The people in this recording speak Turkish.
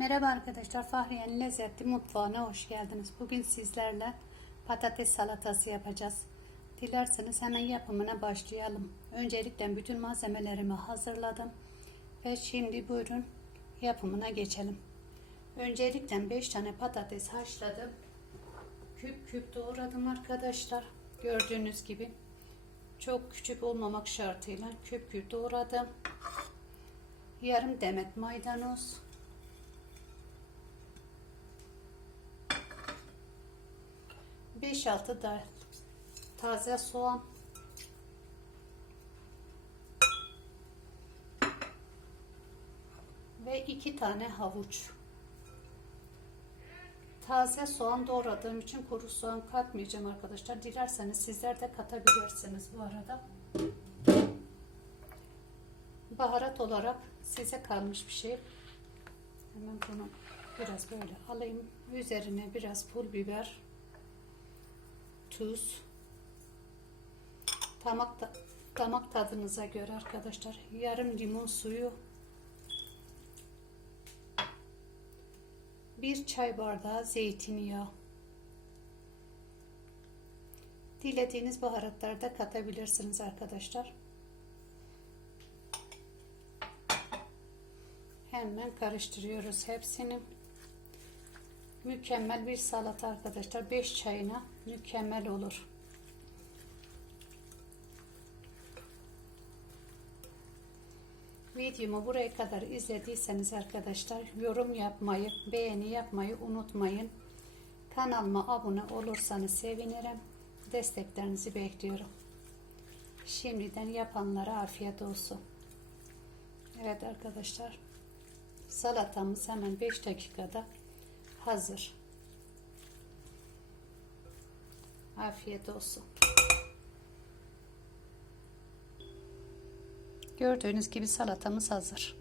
Merhaba arkadaşlar, Fahriye'nin lezzetli mutfağına hoş geldiniz. Bugün sizlerle patates salatası yapacağız. Dilerseniz hemen yapımına başlayalım. Öncelikle bütün malzemelerimi hazırladım. Ve şimdi buyurun yapımına geçelim. Öncelikle 5 tane patates haşladım. Küp küp doğradım arkadaşlar. Gördüğünüz gibi. Çok küçük olmamak şartıyla küp küp doğradım. Yarım demet maydanoz. 5-6 da taze soğan. Ve 2 tane havuç. Taze soğan doğradığım için kuru soğan katmayacağım arkadaşlar. Dilerseniz sizler de katabilirsiniz bu arada. Baharat olarak size kalmış bir şey. Hemen bunu biraz böyle alayım. Üzerine biraz pul biber, tuz, damak, damak tadınıza göre arkadaşlar yarım limon suyu, bir çay bardağı zeytinyağı. Dilediğiniz baharatları da katabilirsiniz arkadaşlar. Hemen karıştırıyoruz hepsini. Mükemmel bir salata arkadaşlar. 5 çayına mükemmel olur. Videomu buraya kadar izlediyseniz arkadaşlar yorum yapmayı, beğeni yapmayı unutmayın. Kanalıma abone olursanız sevinirim. Desteklerinizi bekliyorum. Şimdiden yapanlara afiyet olsun. Evet arkadaşlar. Salatamız hemen 5 dakikada hazır. Afiyet olsun. Gördüğünüz gibi salatamız hazır.